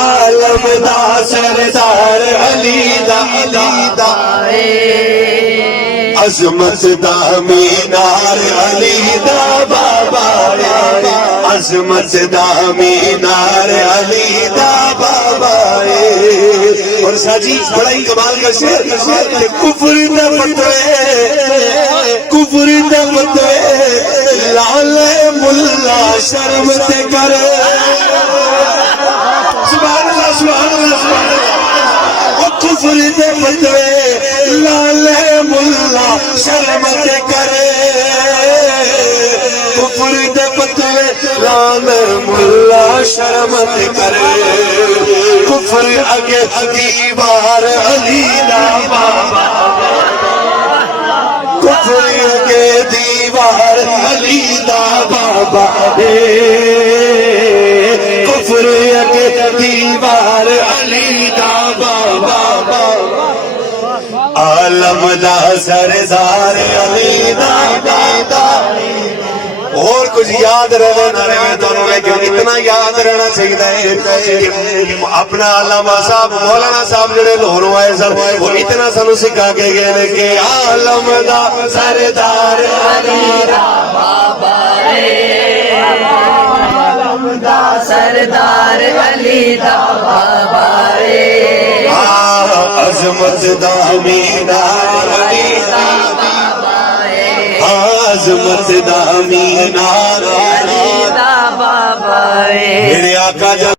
عالم دا سردار علی دا عظمت دا مینار علی دا بابا عظمت دا مینار علی دا بابا اور ساجی بڑا ہی کمال کا شعر کفر دا فتوے لال ملا شرم تے کرے سبحان اللہ سبحان اللہ سبحان اللہ کفر دے فتوے لال ملا شرم تے کرے کفر دے فتوے لال ملا شرم تے کرے کفر اگے دیوار علی دا بابا کفر اگے دیوار علی دا بابا کفر اگے دیوار علی دا بابا عالم دا سردار علی دا اور کچھ یاد رہے نہ رہے دونوں لیکن اتنا یاد رہنا چاہیے اپنا علامہ صاحب مولانا صاحب جڑے لاہوروں آئے سب وہ اتنا سانو سکھا کے گئے کہ عالم دا سردار علی دا بابا عالم دا سردار علی دا بابا عظمت دا مینار علی دا عظمت دا مینار علی دا بابا میرے آقا